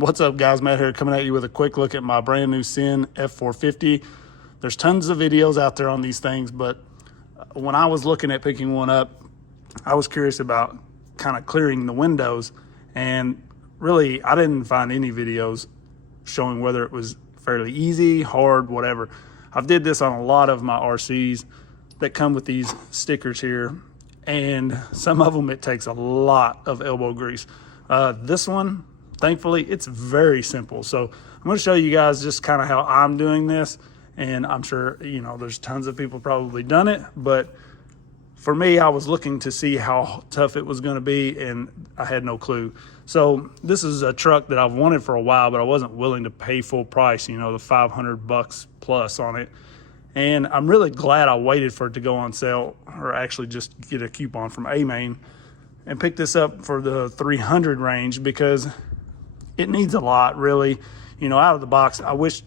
What's up guys, Matt here coming at you with a quick look at my brand new Cen F450. There's tons of videos out there on these things, but when I was looking at picking one up, I was curious about kind of clearing the windows, and really I didn't find any videos showing whether it was fairly easy, hard, whatever. I've did this on a lot of my RCs that come with these stickers here, and some of them it takes a lot of elbow grease. This one, thankfully, it's very simple. So I'm going to show you guys just kind of how I'm doing this, and I'm sure, you know, there's tons of people probably done it, but for me, I was looking to see how tough it was going to be, and I had no clue. So this is a truck that I've wanted for a while, but I wasn't willing to pay full price, you know, the $500 plus on it. And I'm really glad I waited for it to go on sale, or actually just get a coupon from Amain and pick this up for the 300 range, because it needs a lot, really. You know, out of the box, I wish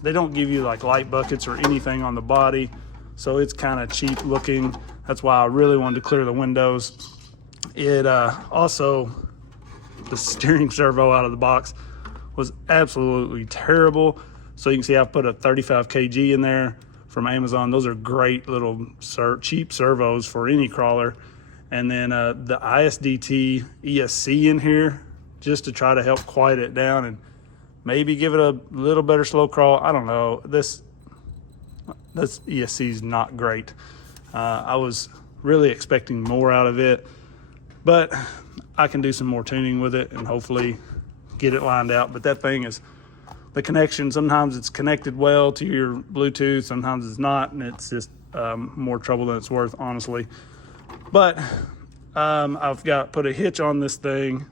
they don't give you like light buckets or anything on the body, so it's kind of cheap looking. That's why I really wanted to clear the windows. It also, the steering servo out of the box was absolutely terrible. So you can see I've put a 35 kg in there from Amazon. Those are great little cheap servos for any crawler. And then the Isdt ESC in here, just to try to help quiet it down and maybe give it a little better slow crawl. I don't know. This ESC is not great. I was really expecting more out of it, but I can do some more tuning with it and hopefully get it lined out. But that thing is, the connection, sometimes it's connected well to your Bluetooth, sometimes it's not, and it's just more trouble than it's worth, honestly. But I've put a hitch on this thing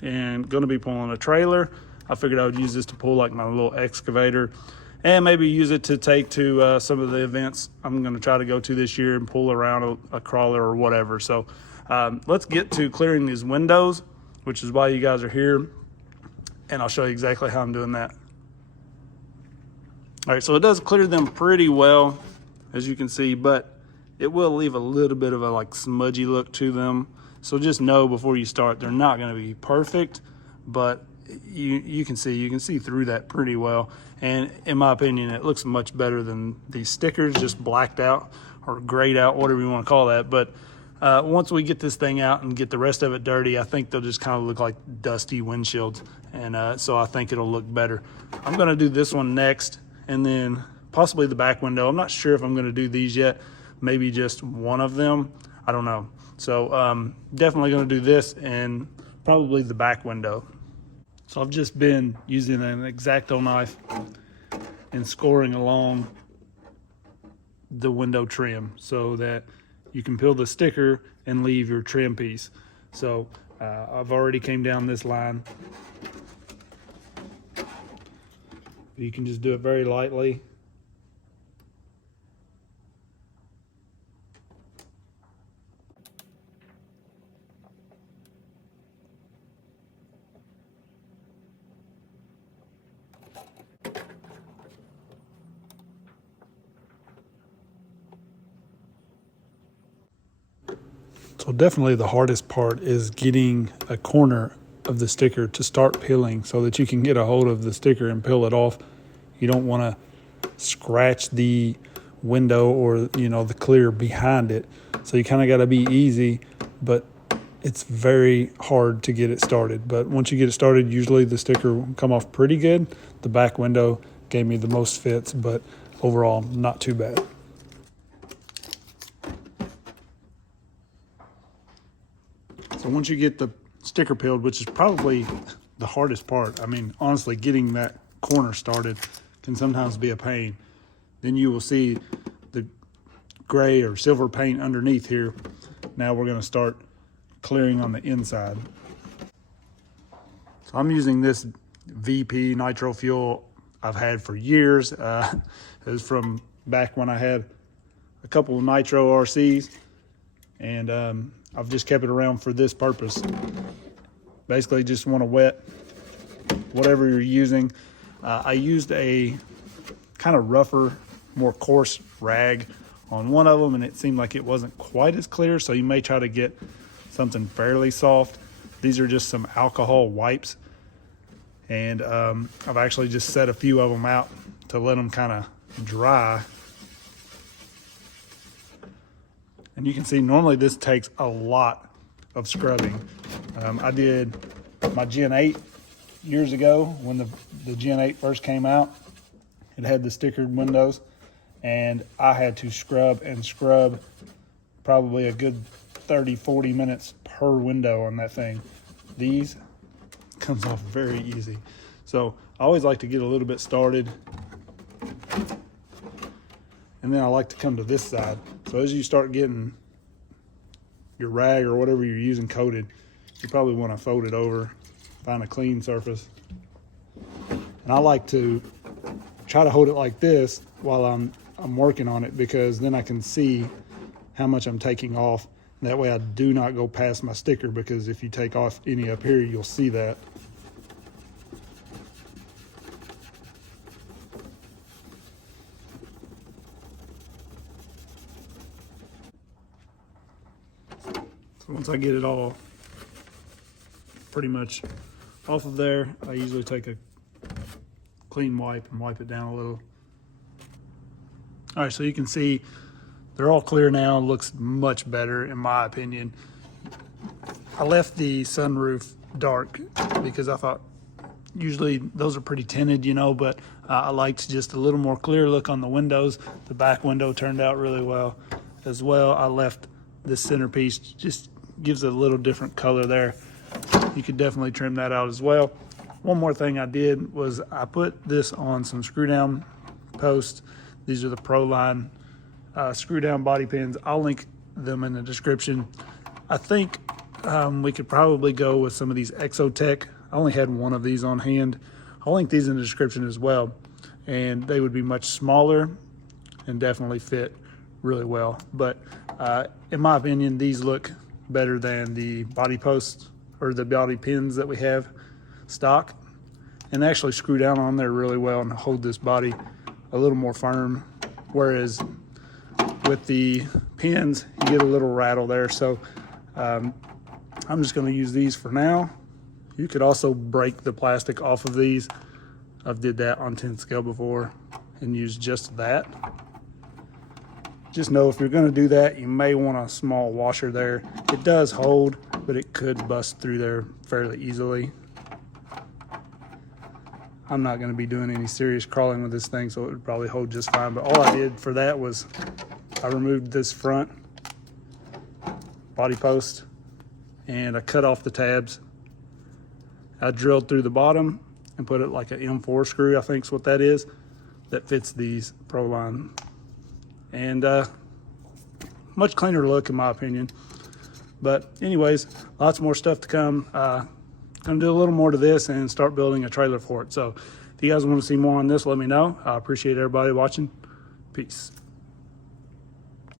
and going to be pulling a trailer. I figured I would use this to pull like my little excavator, and maybe use it to take to some of the events I'm going to try to go to this year and pull around a crawler or whatever. So let's get to clearing these windows, which is why you guys are here, and I'll show you exactly how I'm doing that. All right, so it does clear them pretty well, as you can see, but it will leave a little bit of a like smudgy look to them. So just know before you start, they're not going to be perfect, but you can see through that pretty well. And in my opinion, it looks much better than these stickers, just blacked out or grayed out, whatever you want to call that. But once we get this thing out and get the rest of it dirty, I think they'll just kind of look like dusty windshields. And so I think it'll look better. I'm going to do this one next, and then possibly the back window. I'm not sure if I'm going to do these yet. Maybe just one of them. I don't know. So definitely going to do this and probably the back window. So I've just been using an X-Acto knife and scoring along the window trim so that you can peel the sticker and leave your trim piece. So I've already came down this line. You can just do it very lightly. So definitely the hardest part is getting a corner of the sticker to start peeling so that you can get a hold of the sticker and peel it off. You don't want to scratch the window or, you know, the clear behind it. So you kind of got to be easy, but it's very hard to get it started. But once you get it started, usually the sticker will come off pretty good. The back window gave me the most fits, but overall not too bad. So once you get the sticker peeled, which is probably the hardest part, I mean, honestly, getting that corner started can sometimes be a pain. Then you will see the gray or silver paint underneath here. Now we're going to start clearing on the inside. So I'm using this VP Nitro fuel I've had for years. It was from back when I had a couple of Nitro RCs, and I've just kept it around for this purpose. Basically just want to wet whatever you're using. I used a kind of rougher, more coarse rag on one of them, and it seemed like it wasn't quite as clear, so you may try to get something fairly soft. These are just some alcohol wipes, And I've actually just set a few of them out to let them kind of dry. And you can see normally this takes a lot of scrubbing. I did my Gen 8 years ago when the Gen 8 first came out. It had the stickered windows, and I had to scrub and scrub probably a good 30-40 minutes per window on that thing. These comes off very easy. So I always like to get a little bit started, and then I like to come to this side. So as you start getting your rag or whatever you're using coated, you probably want to fold it over, find a clean surface. And I like to try to hold it like this while I'm working on it, because then I can see how much I'm taking off. That way I do not go past my sticker, because if you take off any up here, you'll see that. So once I get it all pretty much off of there, I usually take a clean wipe and wipe it down a little. All right, so you can see they're all clear now. It looks much better in my opinion. I left the sunroof dark because I thought usually those are pretty tinted, you know, but I liked just a little more clear look on the windows. The back window turned out really well as well. I left this centerpiece, just gives it a little different color there. You could definitely trim that out as well. One more thing I did was I put this on some screw down posts. These are the Proline screw down body pins. I'll link them in the description. I think we could probably go with some of these Exotek. I only had one of these on hand. I'll link these in the description as well. And they would be much smaller and definitely fit really well. But in my opinion, these look better than the body posts or the body pins that we have stock, and they actually screw down on there really well and hold this body a little more firm, whereas with the pins you get a little rattle there. So I'm just going to use these for now. You could also break the plastic off of these. I've did that on 10 scale before and use just that. Just know if you're going to do that, you may want a small washer there. It does hold, but it could bust through there fairly easily. I'm not going to be doing any serious crawling with this thing, so it would probably hold just fine. But all I did for that was I removed this front body post and I cut off the tabs. I drilled through the bottom and put it like an M4 screw, I think is what that is, that fits these Proline. And much cleaner look in my opinion. But anyways, lots more stuff to come. Gonna do a little more to this and start building a trailer for it. So if you guys want to see more on this, let me know. I appreciate everybody watching. Peace.